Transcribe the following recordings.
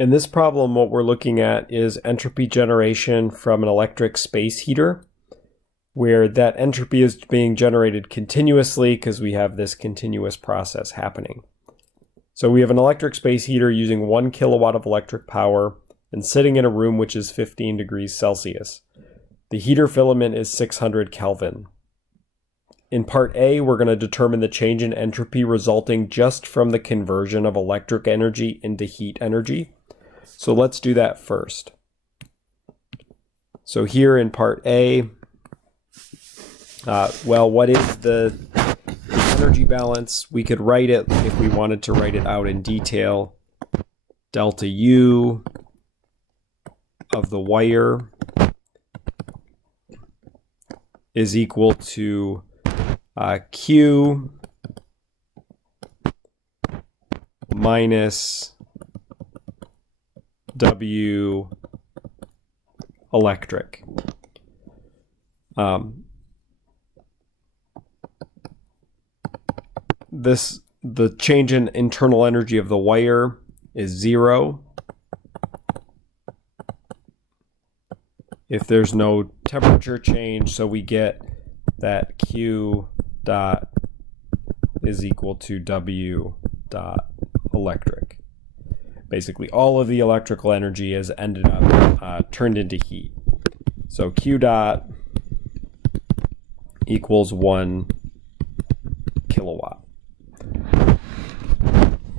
In this problem, what we're looking at is entropy generation from an electric space heater, where that entropy is being generated continuously because we have this continuous process happening. So we have an electric space heater using 1 kilowatt of electric power and sitting in a room which is 15 degrees Celsius. The heater filament is 600 Kelvin. In part A, we're going to determine the change in entropy resulting just from the conversion of electric energy into heat energy. So let's do that first. So here in part A, what is the energy balance? We could write it, if we wanted to write it out in detail, delta U of the wire is equal to Q minus W electric. The change in internal energy of the wire is 0 if there's no temperature change, so we get that Q dot is equal to W dot electric. Basically, all of the electrical energy has ended up turned into heat. So Q dot equals 1 kilowatt.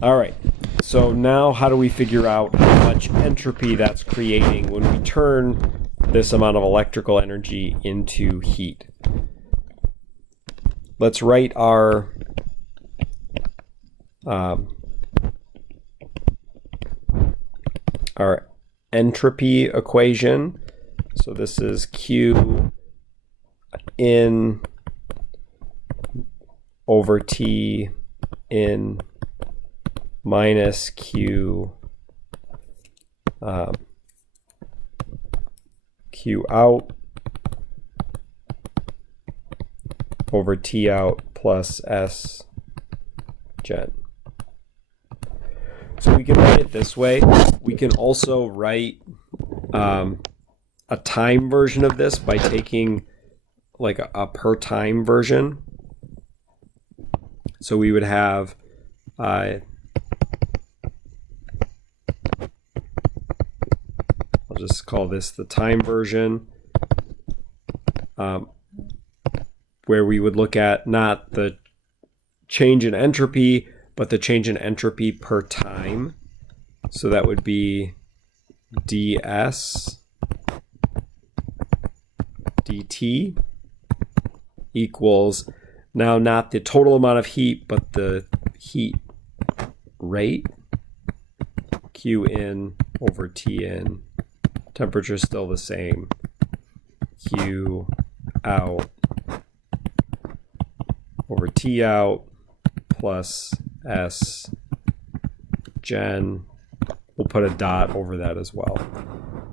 All right, so now how do we figure out how much entropy that's creating when we turn this amount of electrical energy into heat? Let's write our entropy equation. So this is Q in over T in minus Q Q out over T out plus S gen. So we can write it this way. We can also write a time version of this by taking like a per time version. So we would have I'll just call this the time version, where we would look at not the change in entropy, but the change in entropy per time. So that would be ds dt equals, now not the total amount of heat, but the heat rate, Q in over T in. Temperature is still the same, Q out over T out plus S gen. We'll put a dot over that as well.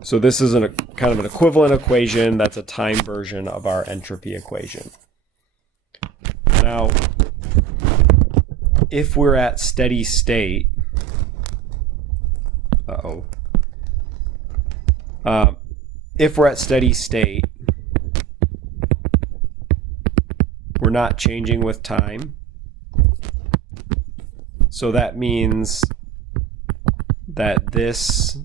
So this is kind of an equivalent equation. That's a time version of our entropy equation. Now, if we're at steady state, if we're at steady state, we're not changing with time. So that means that this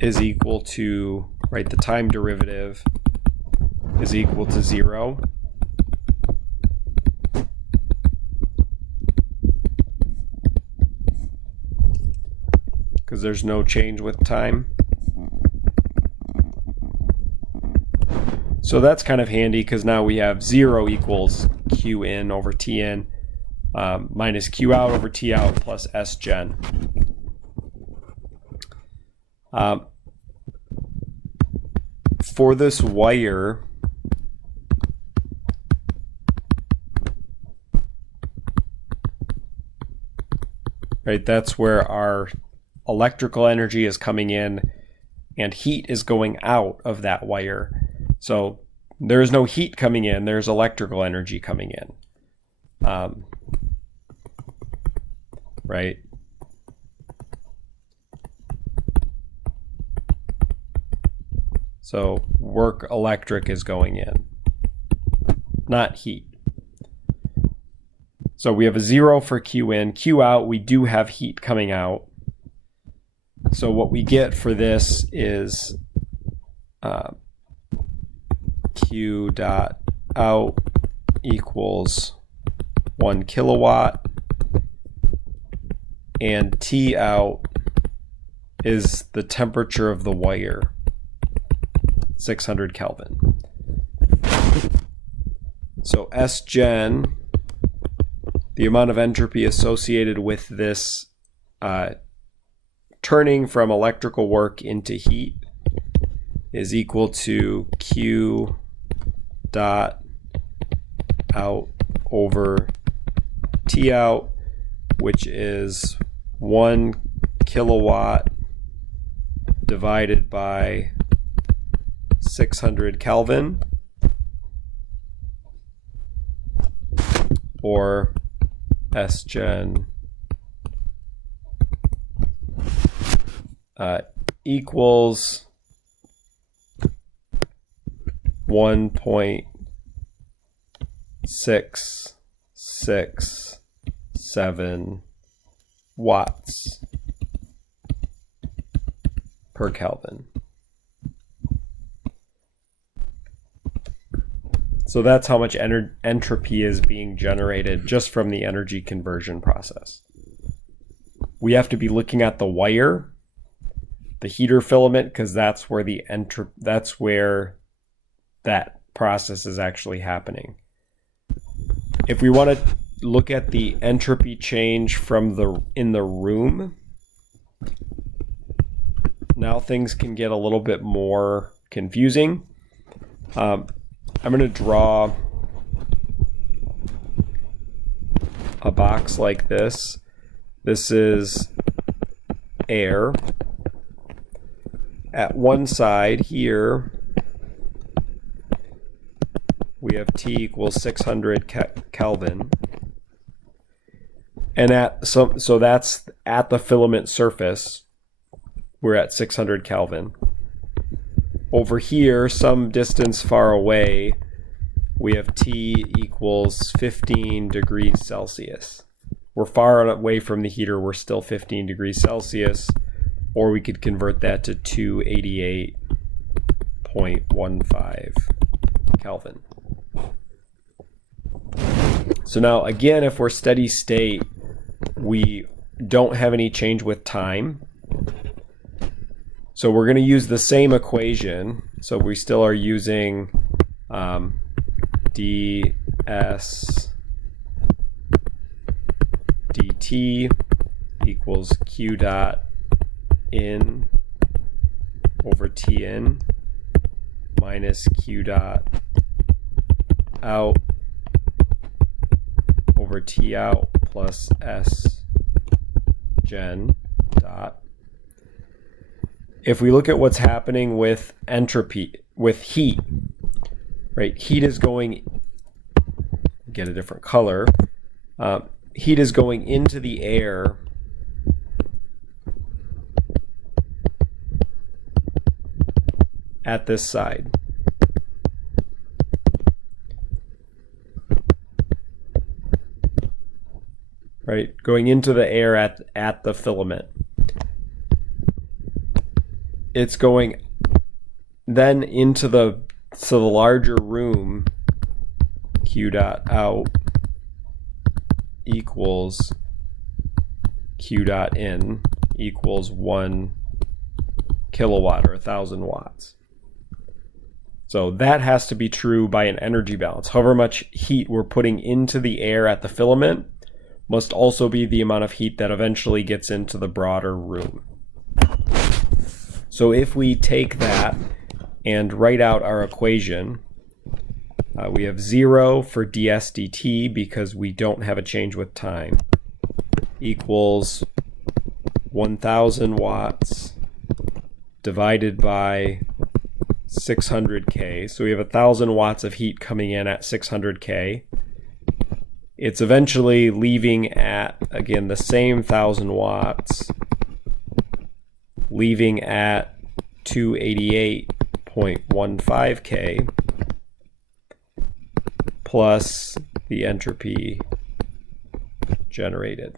is equal to, right, the time derivative is equal to 0. Because there's no change with time. So that's kind of handy because now we have 0 equals Q in over T in minus Q out over T out plus S gen. For this wire, right, that's where our electrical energy is coming in and heat is going out of that wire. So there's no heat coming in, there's electrical energy coming in. Right? So work electric is going in, not heat. So we have a 0 for Q in. Q out, we do have heat coming out. So what we get for this is Q dot out equals 1 kilowatt, and T out is the temperature of the wire, 600 Kelvin. So S gen, the amount of entropy associated with this turning from electrical work into heat, is equal to Q dot out over T out, which is 1 kilowatt divided by 600 Kelvin, or S gen equals 1.667 watts per Kelvin. So that's how much entropy is being generated just from the energy conversion process. We have to be looking at the wire, the heater filament, because that's where that process is actually happening. If we want to look at the entropy change from in the room, now things can get a little bit more confusing. I'm going to draw a box like this. This is air. At one side here, we have T equals 600 Kelvin. And so that's at the filament surface, we're at 600 Kelvin. Over here, some distance far away, we have T equals 15 degrees Celsius. We're far away from the heater, we're still 15 degrees Celsius, or we could convert that to 288.15 Kelvin. So now again, if we're steady state, we don't have any change with time. So we're going to use the same equation. So we still are using ds dt equals q dot in over T in minus q dot out over T out plus S gen dot. If we look at what's happening with entropy, with heat, right? Heat is going, get a different color. Heat is going into the air at this side. Right, going into the air at the filament. It's going then into the larger room. Q dot out equals Q dot in equals 1 kilowatt or 1,000 watts. So that has to be true by an energy balance. However much heat we're putting into the air at the filament must also be the amount of heat that eventually gets into the broader room. So if we take that and write out our equation, we have 0 for ds dt because we don't have a change with time, equals 1,000 watts divided by 600K. So we have 1,000 watts of heat coming in at 600K. It's eventually leaving at, again, the same 1,000 watts, leaving at 288.15 0.15 K plus the entropy generated.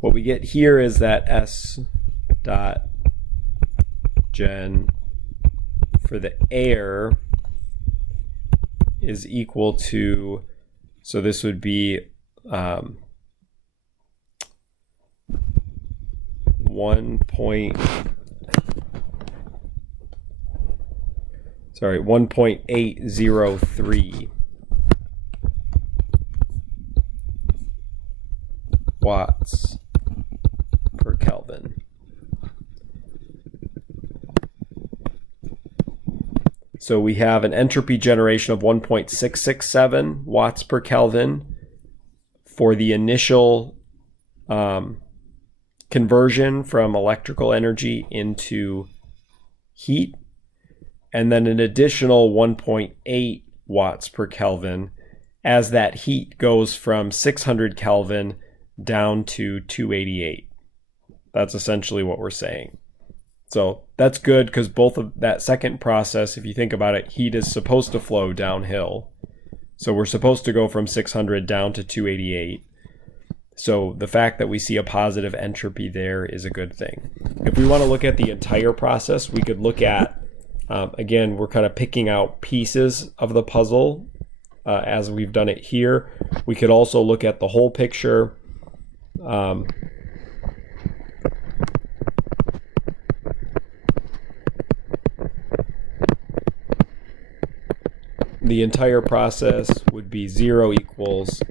What we get here is that S dot gen for the air is equal to, so this would be 1.803 watts per Kelvin. So we have an entropy generation of 1.667 watts per Kelvin for the initial conversion from electrical energy into heat, and then an additional 1.8 watts per Kelvin as that heat goes from 600 Kelvin down to 288. That's essentially what we're saying. So that's good because both of that second process, if you think about it, heat is supposed to flow downhill. So we're supposed to go from 600 down to 288. So the fact that we see a positive entropy there is a good thing. If we want to look at the entire process, we could look at, again, we're kind of picking out pieces of the puzzle as we've done it here. We could also look at the whole picture. The entire process would be 0 equals,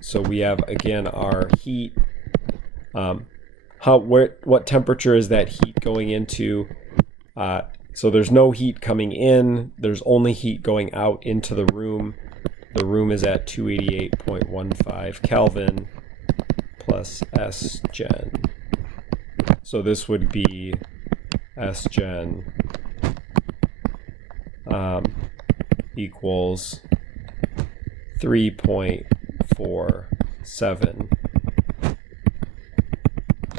so we have again our heat. What temperature is that heat going into? So there's no heat coming in, there's only heat going out into the room. The room is at 288.15 Kelvin plus S gen. So this would be S gen equals 3.47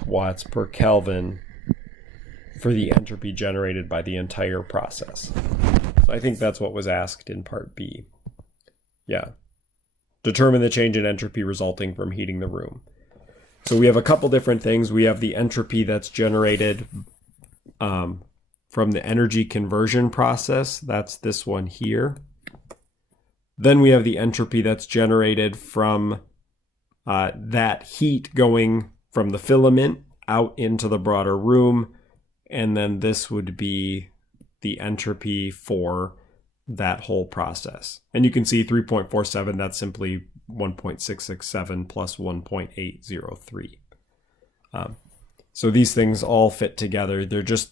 watts per Kelvin for the entropy generated by the entire process. So I think that's what was asked in part B. Yeah. Determine the change in entropy resulting from heating the room. So we have a couple different things. We have the entropy that's generated from the energy conversion process. That's this one here. Then we have the entropy that's generated from that heat going from the filament out into the broader room. And then this would be the entropy for that whole process. And you can see 3.47, that's simply 1.667 plus 1.803. So these things all fit together. They're just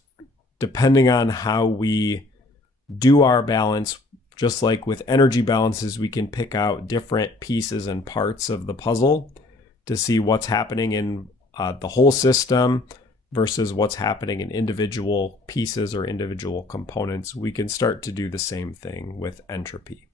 depending on how we do our balance. Just like with energy balances, we can pick out different pieces and parts of the puzzle to see what's happening in the whole system versus what's happening in individual pieces or individual components. We can start to do the same thing with entropy.